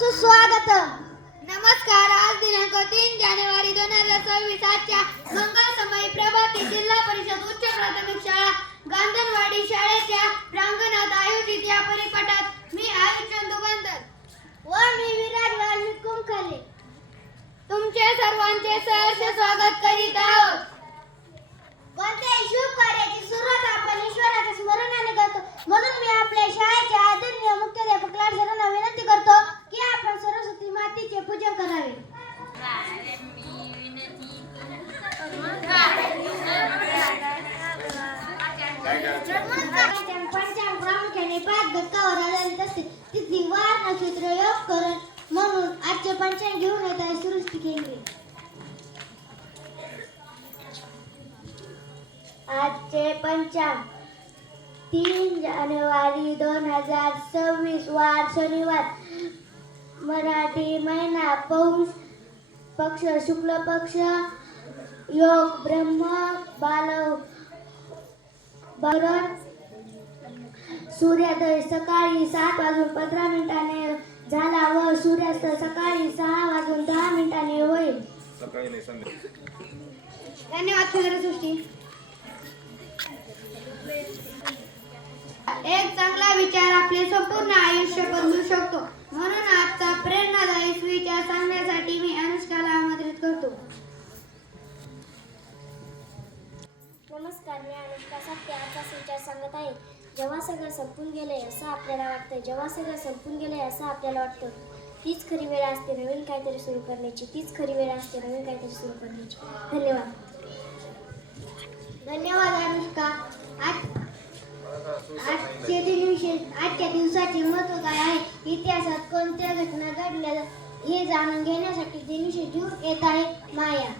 सुस्वागत. नमस्कार. आज दिनांक 3 जानेवारी 2026 आजच्या मंगळसमयी प्रभाती जिल्हा परिषद उच्च प्राथमिक शाळा गांधनवाडी शाळेच्या प्रांगणात आयोजित या परिपाठात मी आयुष्यंदू बंदर व मी विराज वाल्मिक कुंकले तुमचे सर्वांचे सहर्ष स्वागत करीत आहोत. कोणत्याही शुभ कार्याची सुरुवात आपण ईश्वराच्या स्मरणाने करतो, म्हणून मी आपल्या शाळेचे आदरणीय मुख्याध्यापक लाड सरांना विनंती करतो की आपण सरस्वती मातेचे पूजन करावे. पंचांग प्रामुख्याने 5 घटकावर आधारित असते. तिथी वार नक्षत्र योग करण म्हणून आजचे पंचांग घेऊन येत आहे सृष्टी केंद्रे. आजचे पंचांग 3 जानेवारी 2026 वार शनिवार, मराठी महिना पौष पक्ष शुक्ल पक्ष, योग ब्रह्म बालव बरण, सूर्योदय सकाळी 7:15 झाला व सूर्यास्त सकाळी 6:10 होईल. धन्यवाद सृष्टी. एक चांगला विचार आपले संपूर्ण आयुष्य बदलू शकतो, म्हणून आजचा प्रेरणादायी विचार सांगण्यासाठी मी अनुष्काला आमंत्रित करतो. नमस्कार, मी अनुष्का सत्य आजचा विचार सांगत आहे. जेव्हा सगळं संपून गेलंय असं आपल्याला वाटतं, जेव्हा सगळं संपून गेलंय असं आपल्याला वाटतं, तीच खरी वेळ असते नवीन काहीतरी सुरू करण्याची, तीच खरी वेळ असते नवीन काहीतरी सुरू करण्याची. धन्यवाद. धन्यवाद अनुष्का. आजच्या दिवसाचे महत्त्व काय आहे, इतिहासात कोणत्या घटना घडल्या हे जाणून घेण्यासाठी दिवशी घेऊन येत आहे माया.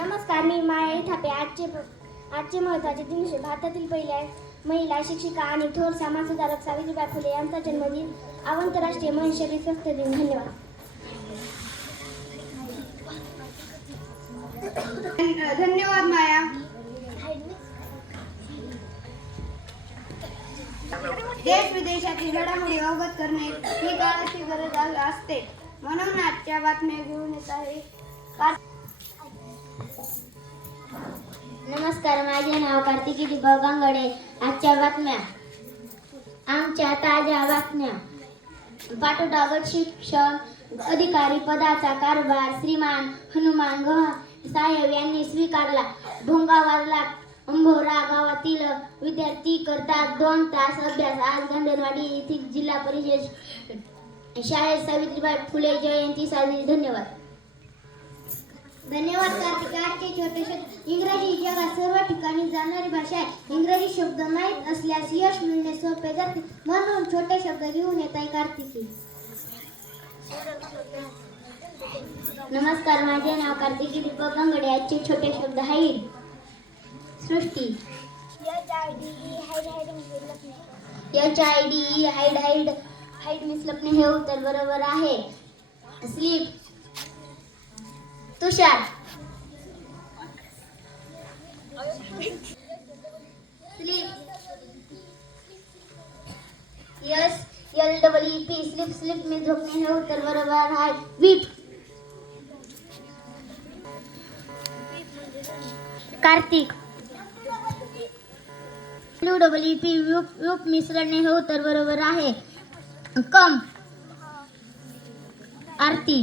नमस्कार, मी माया इथापे. आजचे महत्त्वाचे दिवस. भारतातील पहिल्या महिला शिक्षिका आणि थोर समाजसुधारक सावित्रीबाई फुले यांचा जन्मदिन, आंतरराष्ट्रीय महिला स्वास्थ्य दिन. धन्यवाद. धन्यवाद माया. देश विदेशातील घडामोडी अवगत करणे ही काळाची गरज असते, म्हणून आजच्या बातम्या घेऊन येत आहे. नमस्कार, माझे नाव कार्तिकी दीपक गांगडे. आजच्या बातम्या. आमच्या ताज्या बातम्या. पाटोदा गट शिक्षण अधिकारी पदाचा कारभार श्रीमान हनुमान साहेब यांनी स्वीकारला. भोंगावारला अंभोरा गावातील विद्यार्थी करतात 2 तास अभ्यास. आज गांधनवाडी येथील जिल्हा परिषद शाळेत सावित्रीबाई फुले जयंती साजरी. धन्यवाद. धन्यवाद कार्तिक. आजचे छोटे शब्द. इंग्रजी जगात सर्व ठिकाणी जाणारी भाषा आहे. इंग्रजी शब्द माहीत असल्यास यश मिळणे सोपे जाते, म्हणून छोटे शब्द घेऊन येत आहे कार्तिकी. नमस्कार, माझे नाव कार्तिकी दीपक गांगडे. आजचे छोटे शब्द. हाईड सृष्टी. HIDE हाईड मीन्स लपणे हे उत्तर बरोबर आहे. स्लीप तुषार. स्लीप SLEEP स्लीप मीन्स झोपणे हे उत्तर बरोबर आहे. वीप कार्तिक. WEEP वीप मिसळणे हे उत्तर बरोबर आहे. कम आरती.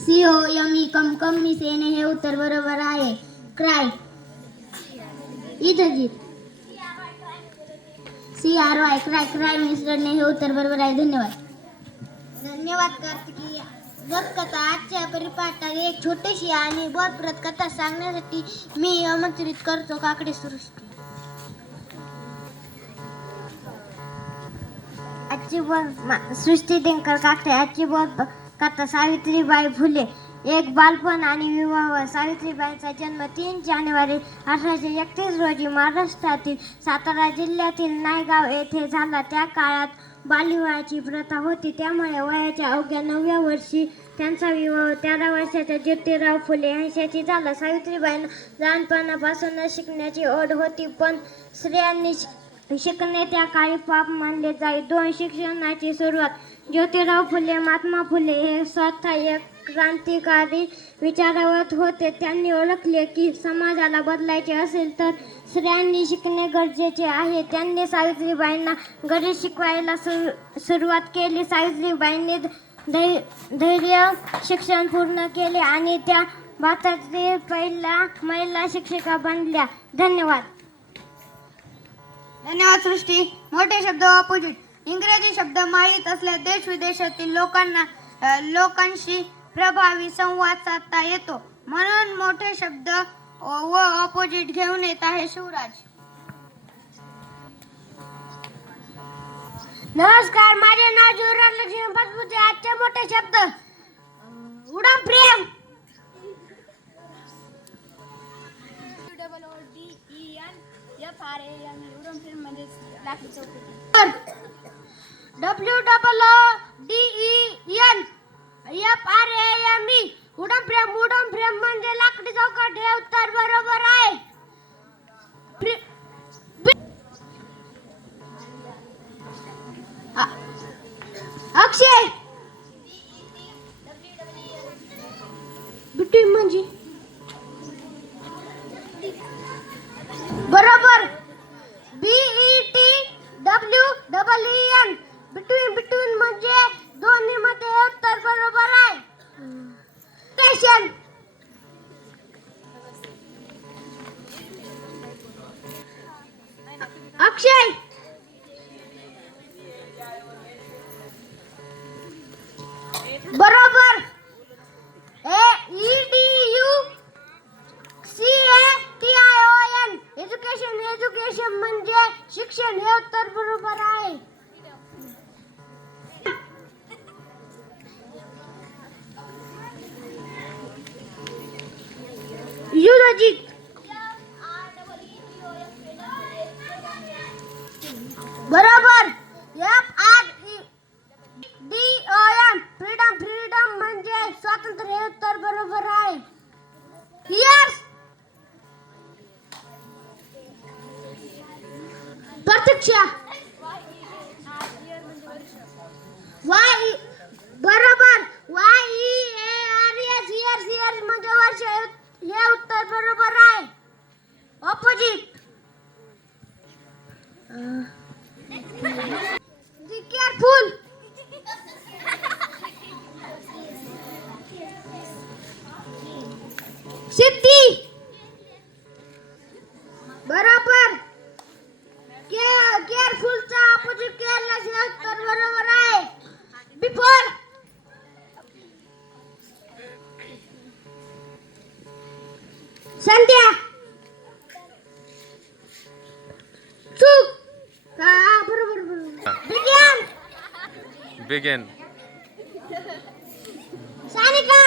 COME कम मिसळणे हे उत्तर बरोबर आहे. क्राय इंद्रजीत. CRY क्राय मिसळणे हे उत्तर बरोबर आहे. धन्यवाद. धन्यवाद कार्तिकी. कथा. आजच्या परिपाठात एक छोटीशी आणि बोधप्रद कथा सांगण्यासाठी मी आमंत्रित करतो काकडे सृष्टी. सृष्टी दिनकर काकडे. आजची बोध कथा. सावित्रीबाई फुले एक बालपण आणि विवाह. सावित्रीबाईंचा जन्म 3 जानेवारी 1831 रोजी महाराष्ट्रातील सातारा जिल्ह्यातील नायगाव येथे झाला. त्या काळात बालविवाहाची प्रथा होती, त्यामुळे वयाच्या अवघ्या 9व्या वर्षी त्यांचा विवाह 13 वर्षाच्या ज्योतिराव फुले यांच्याशी झाला. सावित्रीबाईंना लहानपणापासूनच शिकण्याची ओढ होती, पण स्त्रियांनी शिकणे त्या काळी पाप मानले जाई. 2 शिक्षणाची सुरुवात. ज्योतिराव फुले महात्मा फुले हे स्वतः एक क्रांतिकारी विचारावर होते. त्यांनी ओळखले की समाजाला बदलायचे असेल तर स्त्रियांनी शिकणे गरजेचे आहे. त्यांनी सावित्रीबाईंना गणित शिकवायला सुरुवात केली. सावित्रीबाईंनी धैर्य शिक्षण पूर्ण केले आणि त्या भारतातील पहिल्या महिला शिक्षिका बनल्या. धन्यवाद. धन्यवाद सृष्टी. मोठे शब्द ऑपोजिट. इंग्रजी शब्द माहीत असल्यास देश विदेशातील लोकांशी प्रभावी संवाद साधता येतो. म्हणून मोठे शब्द व ऑपोजिट घेऊन येत आहे शिवराज. नमस्कार, माझे नाव शिवराज लक्ष्मण पाचपुते. आजचे मोठे शब्द उडान प्रेम. WOODEN उडान प्रेम. उडान प्रेम म्हणजे लाकडी चौकट. हे उत्तर बरोबर आहे. अक्षय. बिटवीन म्हणजे बरोबर. BETWEEN बिटवीन म्हणजे दोन्ही मध्ये. उत्तर बरोबर आहे. स्टेशन. अक्षय. बरोबर. EDUCATION एज्युकेशन म्हणजे शिक्षण. हे उत्तर बरोबर आहे. युलॉजिक. बरोबर. FREEDOM फ्रीडम म्हणजे स्वातंत्र्य. हे उत्तर बरोबर आहे. इयर्स. प्रतीक्षा. बरोबर. YEARS इयर्स म्हणजे वर्ष. हे उत्तर बरोबर आहे. ऑपोजिट. Be careful. सिद्धी. बरोबर. केअरफुलचा ऑपोजिट केअरलेस. हे उत्तर बरोबर आहे. बिफोर. संध्या. चूक. बरोबर. Begin. सानिका.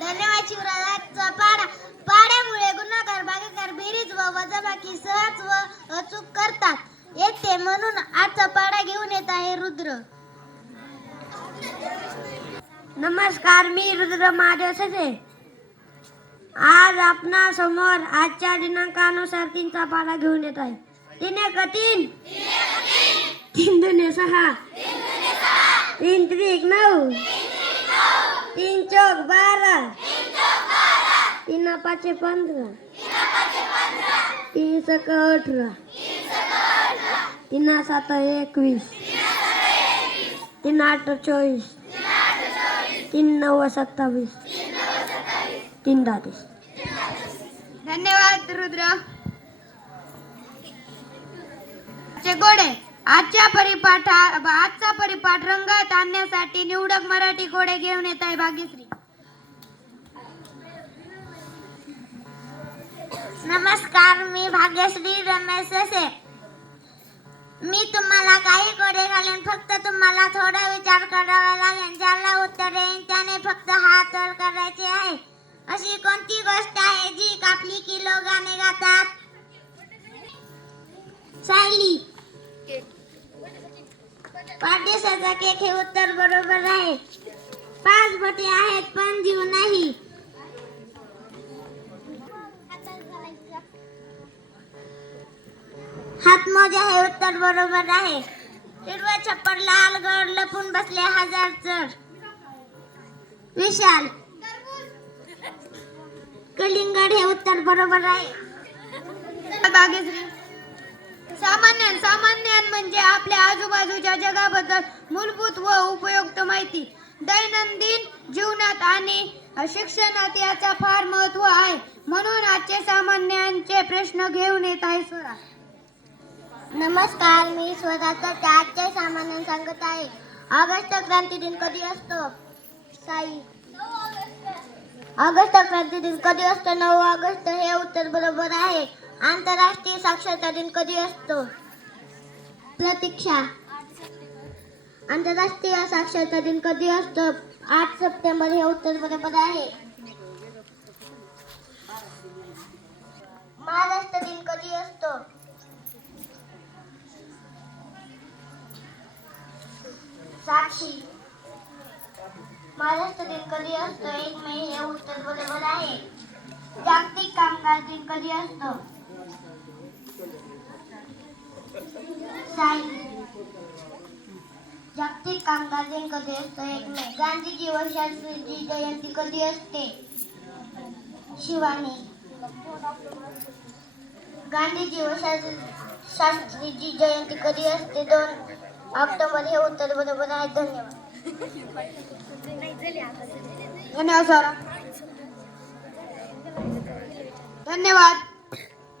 धन्यवाद शिवराजाचा पाड्यामुळे गुन्हेगार भागीदार बेरीज व वजाबाकी सहज व अचूक करतात येते. म्हणून आजचा पाडा घेऊन येत आहे रुद्र. नमस्कार, मी रुद्र महादेव ससे. आज आपणा समोर आजच्या दिनांकानुसार 3चा पाडा घेऊन येत आहे. 3 × 3 3 × 6 3 × 9 3 × 12 3 × 5 = 15 3 × 6 = 18 3 × 7 = 21 3 × 8 = 24 3 × 9 = 27 3 × 10 = 30. धन्यवाद रुद्र. घोडे. आजचा परिपाठ रंगात आणण्यासाठी निवडक मराठी घोडे घेऊन येत आहे भाग्यश्री. नमस्कार, मी भाग्यश्री रमेश ससे. मी तुम्हाला काही घोडे घालेन. फक्त तुम्हाला थोडा विचार करावा लागेल. ज्याला उत्तर येईल त्याने फक्त हात वर करायचे आहे. अशी कोणती गोष्ट आहे जी कापली की लोक गाणे गातात? सायली. वाढदिवसाचा केक हे उत्तर बरोबर आहे. 5 बोटे आहेत पण जीव नाही. हातमोजा हे उत्तर बरोबर आहे. हिरवा छप्पर लाल गड लपून बसले 1000 चढ. विशाल. कलिंगड हे उत्तर बरोबर आहे. भाग्यश्री. सामान्य म्हणजे आपल्या आजूबाजूच्या जगाबद्दल मूलभूत व उपयुक्त माहिती. दैनंदिन जीवनात आणि शिक्षणात याचा फार महत्त्व आहे. म्हणून आजचे सामान्यांचे प्रश्न घेऊन येत आहे स्वरा. नमस्कार, मी स्वतःचा आजचे सामान्य सांगत आहे. ऑगस्ट क्रांती दिन कधी असतो? साई. ऑगस्ट क्रांती दिन कधी असतो? 9 ऑगस्ट हे उत्तर बरोबर आहे. आंतरराष्ट्रीय साक्षरता दिन कधी असतो? प्रतीक्षा. आंतरराष्ट्रीय साक्षरता दिन कधी असतो? 8 सप्टेंबर हे उत्तर बरोबर आहे. महाराष्ट्र दिन कधी असतो? साक्षी. महाराष्ट्र दिन कधी असतो? 1 मे हे उत्तर बरोबर आहे. जागतिक कामगार दिन कधी असतो? साई. जागतिक कामगार दिन कधी असतो? 1 मे. गांधीजी व शास्त्रीजी जयंती कधी असते? शिवानी. गांधीजी व शास्त्रीजी जयंती कधी असते? 2 ऑक्टोबर हे उत्तर बरोबर आहे. धन्यवाद. धन्यवाद स्वरा. धन्यवाद.